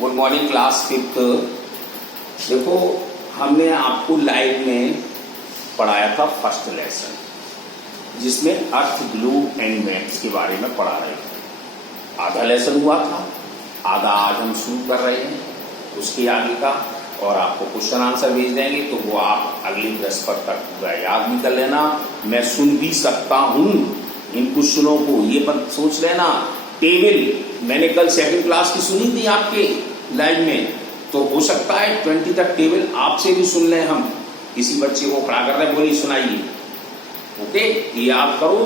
Good morning class fifth. देखो, हमने आपको लाइव में पढ़ाया था फर्स्ट लेसन, जिसमें अर्थ, ग्लू एंड मैप्स के बारे में पढ़ा रहे थे। आधा लेसन हुआ था, आधा आज हम शुरू कर रहे हैं उसके आगे का, और आपको क्वेश्चन आंसर भेज देंगे, तो वो आप अगले बृहस्पति तक पूरा याद भी कर लेना। मैं सुन भी सकता हूँ इन क्वेश्चनों को, ये पर सोच लेना। टेबल मैंने कल सेकंड क्लास की सुनी थी आपके लाइव में, तो हो सकता है 20 तक टेबल आपसे भी सुन लें हम। किसी बच्चे को खड़ा कर रहे, बोलिए सुनाइए। ओके, ये आप करो,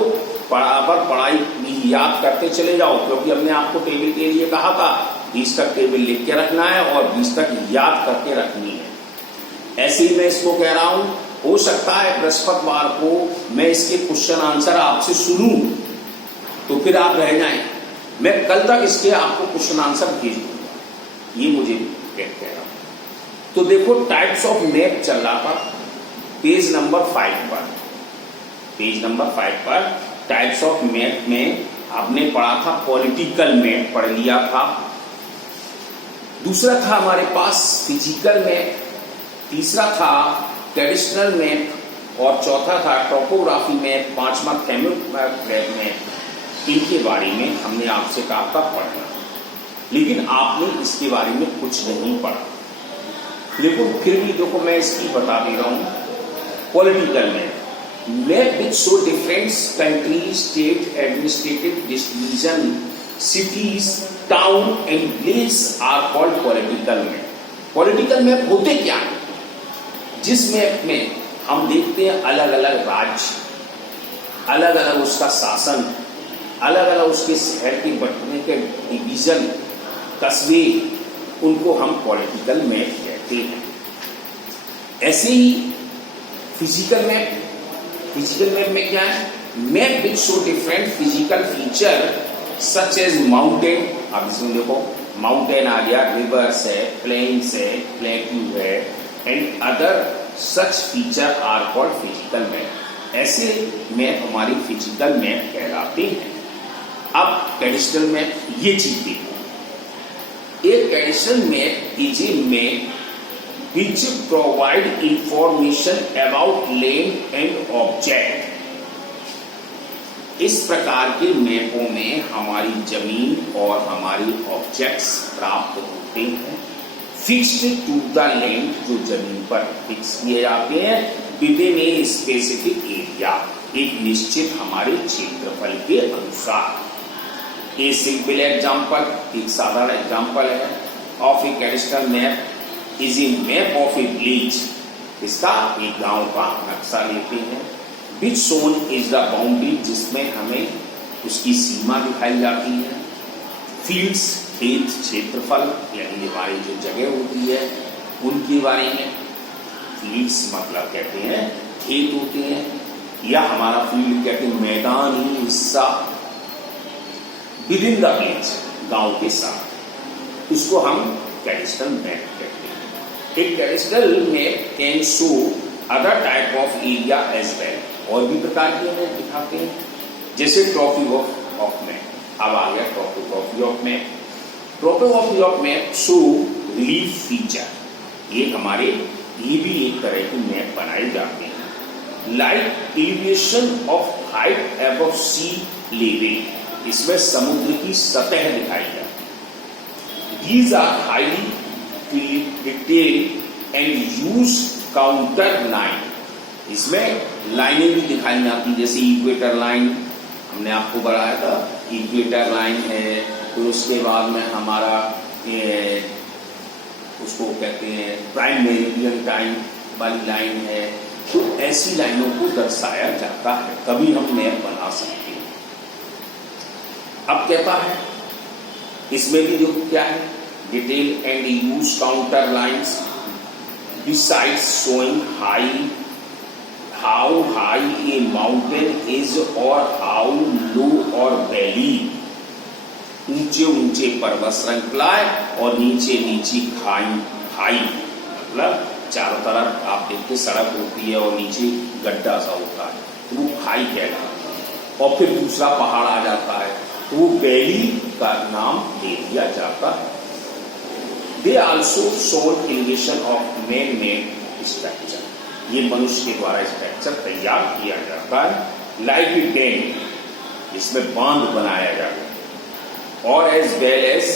बराबर पढ़ाई याद करते चले जाओ, क्योंकि हमने आपको टेबल के लिए कहा था 20 तक टेबल लिख के रखना है और 20 तक याद करके रखनी है। ऐसे ही मैं इसको कह रहा हूं, हो सकता है बृहस्पतिवार को मैं इसके क्वेश्चन आंसर आपसे सुनूं, तो फिर आप रह जाएं। मैं कल तक इसके आपको क्वेश्चन आंसर भेज दूंगा, ये मुझे कह रहा हूं। तो देखो, टाइप्स ऑफ मैप चल रहा था पेज नंबर 5 पर। पेज नंबर 5 पर टाइप्स ऑफ मैप में आपने पढ़ा था पॉलिटिकल मैप, पढ़ लिया था। दूसरा था हमारे पास फिजिकल मैप, तीसरा था ट्रेडिशनल मैप, और चौथा था टोपोग्राफी मैप, पांचवा थर्मोग्राफ मैप। इनके बारे में हमने आपसे कहा था पढ़ना, लेकिन आपने इसके बारे में कुछ नहीं पढ़ा। लेकिन फिर भी देखो, मैं इसकी बता दे रहा हूं। Political map which show different countries, state, administrative division, cities, town and village are called political map. पॉलिटिकल मैप होते क्या है? जिस मैप में हम देखते हैं अलग अलग राज्य, अलग अलग उसका शासन, अलग अलग उसके शहर के बंटने के डिवीजन, कस्बे, उनको हम पॉलिटिकल मैप कहते हैं। ऐसे ही फिजिकल मैप, फिजिकल मैप में क्या है? Map which show different physical feature such as mountain. अब इसमें देखो, माउंटेन आ गया, रिवर्स है, प्लेन्स है, प्लेट्यू है, and other such feature are called physical map. ऐसे मैप हमारी फिजिकल मैप कहलाते हैं। अब ट्रेडिशनल मैप, ये चीज देखो। एक traditional map is a map which provide information about land and object। इस प्रकार के मैपों में हमारी जमीन और हमारी ऑब्जेक्ट्स प्राप्त होते हैं। फिक्स्ड टू द लैंड, जो जमीन पर फिक्स किए जाते हैं, विदिन ए स्पेसिफिक एरिया, एक निश्चित हमारे क्षेत्रफल के अनुसार। ए सिंपल एग्जाम्पल, एक साधारण एग्जाम्पल है of A traditional map is a map of A village. इसका एक गांव का नक्शा लेते हैं। विच शोन इज द बाउंड्री, जिसमें हमें उसकी सीमा दिखाई जाती है। फील्ड्स, खेत, क्षेत्रफल, यानी हमारी जो जगह होती है उनके बारे में। फील्ड्स मतलब कहते हैं खेत होते हैं, या हमारा फील्ड कहते हैं मैदानी हिस्सा। विदिन द विलेज, गांव के साथ, उसको हम ट्रेडिशनल मैप कहते हैं। एक traditional map can show other type of area as well, और भी प्रकार के मैप दिखाते हैं, जैसे ट्रॉफी ऑफ मैप। अब आ गया trophy of map. Trophy of map show relief feature. ये हमारे, ये भी एक तरह के मैप बनाए जाते हैं। Like elevation of height above sea level, इसमें समुद्र की सतह दिखाई जाती है। These are highly detail and use contour line, इसमें लाइनें भी दिखाई जाती, जैसे इक्वेटर लाइन हमने आपको बताया था, इक्वेटर लाइन है। फिर उसके बाद में हमारा उसको कहते हैं प्राइम मेरिडियन टाइम वाली लाइन है। तो ऐसी लाइनों को दर्शाया जाता है, कभी हम मैप बना सकते हैं। अब कहता है इसमें भी देखो क्या है, detail and use counter lines besides showing how high A mountain is और हाउ लो और वैली। ऊंचे ऊंचे पर्वत श्रृंखलाएं और नीचे नीचे खाई, मतलब चारों तरफ आप देखते सड़क होती है और नीचे गड्ढा सा होता है, तो वो खाई कहलाता है। और फिर दूसरा पहाड़ आ जाता है, तो वो वैली का नाम दे दिया जाता है। They also shown elevation of man made structure, ये मनुष्य के द्वारा स्ट्रक्चर तैयार किया जाता है, लाइक ए डैम, इसमें बांध बनाया जाता है, और as well as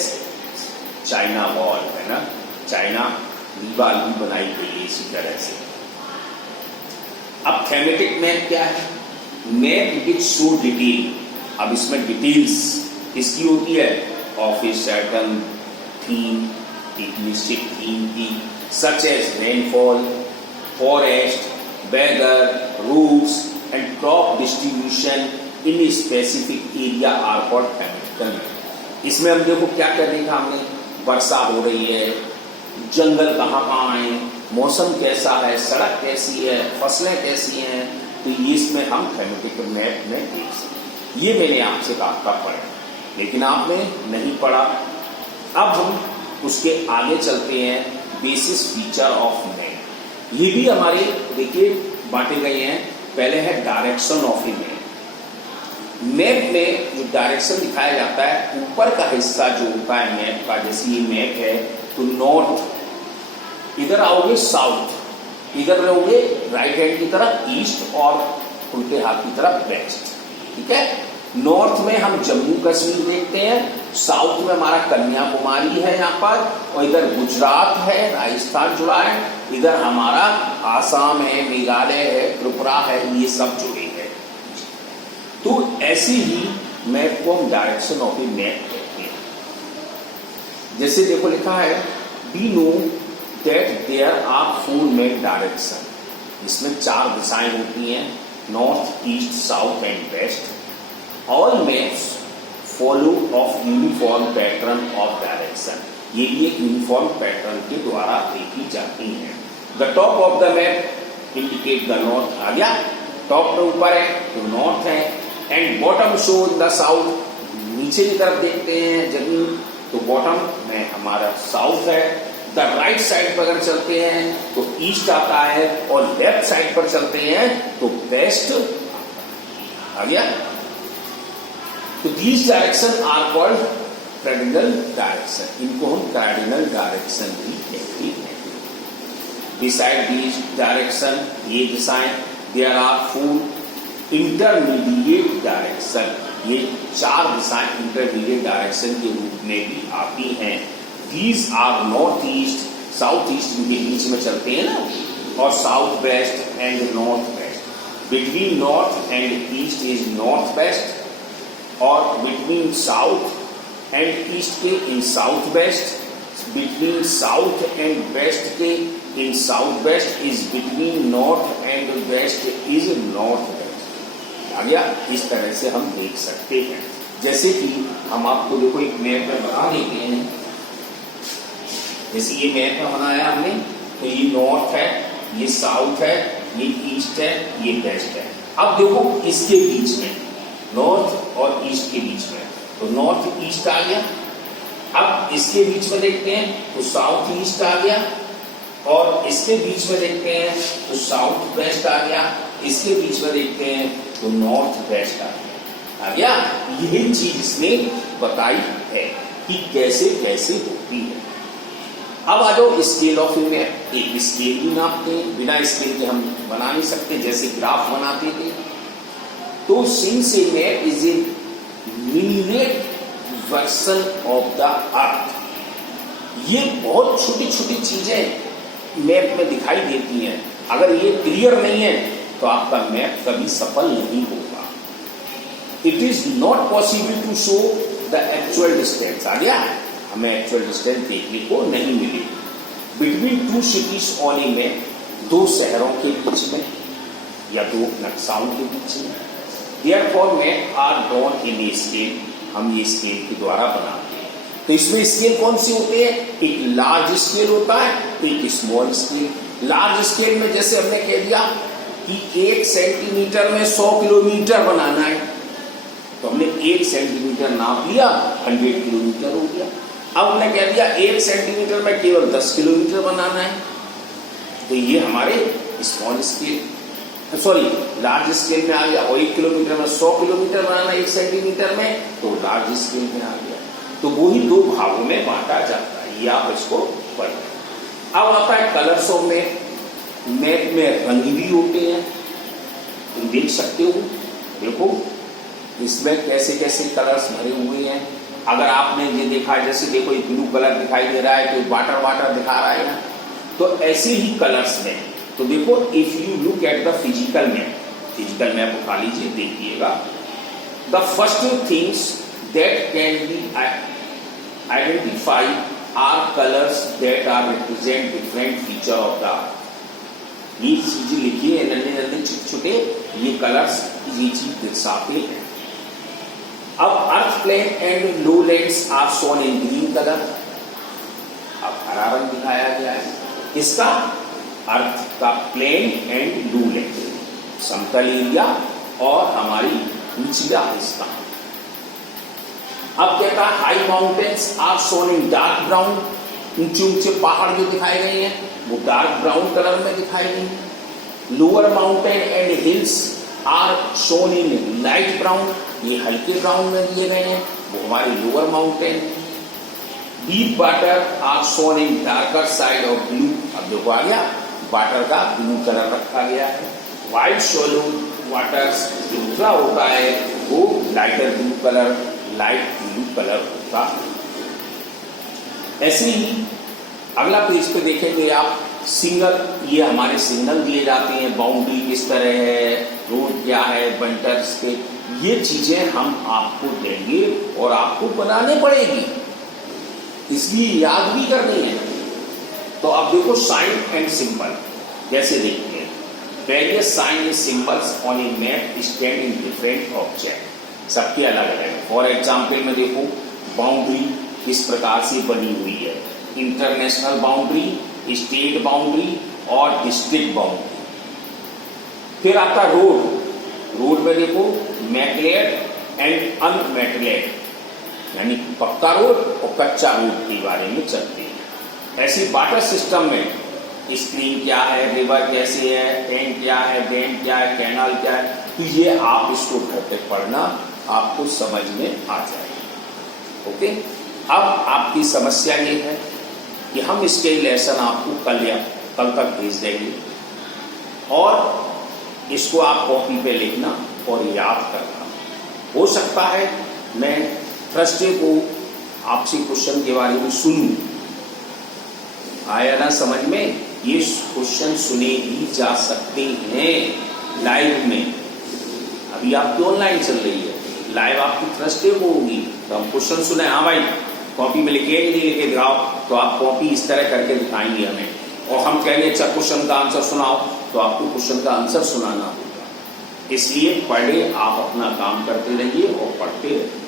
China wall, है ना, चाइना दीवार भी बनाई गई है इसी तरह से। अब थेमेटिक मैप क्या है? मैप विच शो डिटेल, अब इसमें डिटेल्स किसकी होती है? ऑफ ए सर्टेन थीम, एक निश्चित थीम की, such as rainfall, forest, weather, routes and crop distribution in a specific area are called thematical map. इसमें हम देखो क्या क्या देखा हमने, वर्षा हो रही है, जंगल कहाँ है, मौसम कैसा है, सड़क कैसी है, फसलें कैसी हैं, तो ये इसमें हम थेमेटिकल मैप में देख सकते। ये मैंने आपसे कहा था पढ़ा, लेकिन आपने नहीं पढ़ा। अब हम उसके आगे चलते हैं, बेसिस फीचर ऑफ मैप। ये भी हमारे देखिए बांटे गए हैं। पहले है direction of A map. Map में जो डायरेक्शन दिखाया जाता है, ऊपर का हिस्सा जो होता है मैप का, जैसे ये मैप है तो नॉर्थ, इधर आओगे साउथ, इधर रहोगे राइट हैंड की तरफ ईस्ट और उल्टे हाथ की तरफ वेस्ट, ठीक है। नॉर्थ में हम जम्मू कश्मीर देखते हैं, साउथ में हमारा कन्याकुमारी है यहाँ पर, और इधर गुजरात है, राजस्थान जुड़ा है, इधर हमारा आसाम है, मेघालय है, त्रिपुरा है, ये सब जुड़े हैं। तो ऐसे ही मैप को हम डायरेक्शन ऑफ ए मैप कहते हैं। जैसे देखो लिखा है, we know that there are 4 main direction, इसमें 4 दिशाएं होती हैं, north, east, south and west. All maps follow of uniform pattern of direction, ये भी एक यूनिफॉर्म पैटर्न के द्वारा देखी जाती हैं। The top of the map indicate the north, आ गया, टॉप पे ऊपर है तो नॉर्थ है, and bottom show the south, नीचे की तरफ देखते हैं जमीन तो बॉटम में हमारा साउथ है। द राइट साइड पर अगर चलते हैं तो ईस्ट आता है, और लेफ्ट साइड पर चलते हैं तो वेस्ट आ गया। तो these direction are called cardinal direction, इनको हम कार्डिनल डायरेक्शन भी कहते हैं। बिसाइड दीज डायरेक्शन, ये दिशाएं, देयर आर 4 इंटरमीडिएट डायरेक्शन, ये 4 दिशाएं इंटरमीडिएट डायरेक्शन के रूप में भी आती हैं। These are north east, south east इनके बीच में चलते हैं ना, और south west and north west. Between north and east is north west, और बिटवीन साउथ एंड ईस्ट के इन south west, between south and west के इन south west is between north and west is north west. आ गया, इस तरह से हम देख सकते हैं। जैसे कि हम आपको देखो एक मैप में बता देते हैं, जैसे ये मैप में बनाया हमने, तो ये नॉर्थ है, ये साउथ है, ये ईस्ट है, ये वेस्ट है। अब देखो इसके बीच में, नॉर्थ और ईस्ट के बीच में, तो नॉर्थ ईस्ट आ गया। अब इसके बीच में देखते हैं तो साउथ ईस्ट आ गया, और इसके बीच में देखते हैं तो साउथ वेस्ट आ गया, इसके बीच में देखते हैं तो नॉर्थ वेस्ट आ गया। यही चीज इसमें बताई है कि कैसे कैसे होती है। अब आ जाओ स्केल ऑफ ए मैप। एक स्केल भी नापते हैं, बिना स्केल के हम बना नहीं सकते, जैसे ग्राफ बनाते थे। तो since A map is A miniature version of the earth, ये बहुत छोटी छोटी चीजें मैप में दिखाई देती हैं। अगर ये क्लियर नहीं है तो आपका मैप कभी सफल नहीं होगा। It is not possible to show the actual distance, आ गया, हमें एक्चुअल डिस्टेंस देखने को नहीं मिलेगी। Between 2 cities on a map, 2 शहरों के बीच में या 2 नक्शाओं के बीच में। Therefore map are drawn in a scale, हम ये स्केल के द्वारा बनाते हैं। तो इसमें स्केल कौन सी होते हैं? एक लार्ज स्केल होता है, एक स्मॉल स्केल। लार्ज स्केल में जैसे हमने कह दिया कि 1 सेंटीमीटर में 100 किलोमीटर बनाना है, तो हमने 1 सेंटीमीटर नाप लिया, 100 किलोमीटर हो गया। अब हमने कह दिया 1 सेंटीमीटर में केवल 10 किलोमीटर बनाना है, तो ये हमारे small scale, sorry large scale में आ गया। और 1 किलोमीटर में 100 किलोमीटर बनाना 1 सेंटीमीटर में, तो लार्ज स्केल में आ गया। तो वो ही 2 भागों में बांटा जाता है। ये आप इसको पढ़ें। अब आता है कलर्स ऑफ मैप। मैप में रंग भी होते हैं, तुम देख सकते हो। देखो इसमें कैसे कैसे कलर्स भरे हुए हैं। अगर आपने ये देखा, जैसे देखो ये ब्लू कलर दिखाई दे रहा है, तो वाटर वाटर दिखा रहा है ना, तो ऐसे ही कलर्स में। तो देखो if you look at the physical map, physical map उठा लीजिए, देखिएगा। The first things that can be identified are colours that are represent different feature of the earth. ये चीजें लिखिए नन्हे नन्हे छोटे छोटे, ये कलर्स ये चीज दर्शाते हैं। अब अर्थ plain and low lands are shown in green colour. अब हरा रंग दिखाया गया है। इसका अर्थ का प्लेन एंड लो लैंड, समतल एरिया और हमारी निचला हिस्सा। अब कहता है high mountains are shown in dark brown. ऊंचे ऊंचे पहाड़ जो दिखाए गए हैं वो डार्क ब्राउन कलर में दिखाई गए हैं। Lower mountain and hills are shown in light brown, ये हल्के ब्राउन में दिए गए हैं, वो हमारी lower mountain. Deep water are shown in darker side of blue. अब देखो आ गया, वाटर का ब्लू कलर रखा गया है। वाइट शोलो वाटर जो दूसरा होता है वो lighter blue colour, light blue colour होता है। ऐसे ही अगला पेज पे देखेंगे आप, सिग्नल, ये हमारे सिग्नल दिए जाते हैं, बाउंड्री किस तरह है, रोड क्या है, बंटर्स के, ये चीजें हम आपको देंगे और आपको बनाने पड़ेगी, इसलिए याद भी करनी है। तो अब देखो साइन एंड सिंबल, जैसे देखिए various sign and symbols on a map stand in different object, सबके अलग अलग। फॉर एग्जाम्पल में देखो बाउंड्री इस प्रकार से बनी हुई है, इंटरनेशनल बाउंड्री, स्टेट बाउंड्री और डिस्ट्रिक्ट बाउंड्री। फिर आता रोड, रोड में देखो मैटलेट एंड अनमैटलेट, यानी पक्का रोड और कच्चा रोड के बारे में चलते हैं। ऐसे वाटर सिस्टम में स्ट्रीम क्या है, रिवर कैसे है, टैंक क्या है, डैम क्या है, कैनाल क्या है, तो ये आप इसको घर पे पढ़ना, आपको समझ में आ जाएगा। ओके, अब आपकी समस्या ये है कि हम इसके लेसन आपको कल तक भेज देंगे और इसको आप कॉपी पे लिखना और याद करना। हो सकता है मैं थर्सडे को आपसे क्वेश्चन के बारे में सुनूं, आया ना समझ में, ये क्वेश्चन सुने भी जा सकते हैं लाइव में। अभी आपकी ऑनलाइन चल रही है, लाइव आपकी थर्सडे को होगी, तो हम क्वेश्चन सुने, हाँ भाई कॉपी में लिखे नहीं लिखे दिखाओ, तो आप कॉपी इस तरह करके दिखाएंगे हमें, और हम कहेंगे अच्छा क्वेश्चन का आंसर सुनाओ, तो आपको क्वेश्चन का आंसर सुनाना होगा। इसलिए पढ़े, आप अपना काम करते रहिए और पढ़ते रहिए।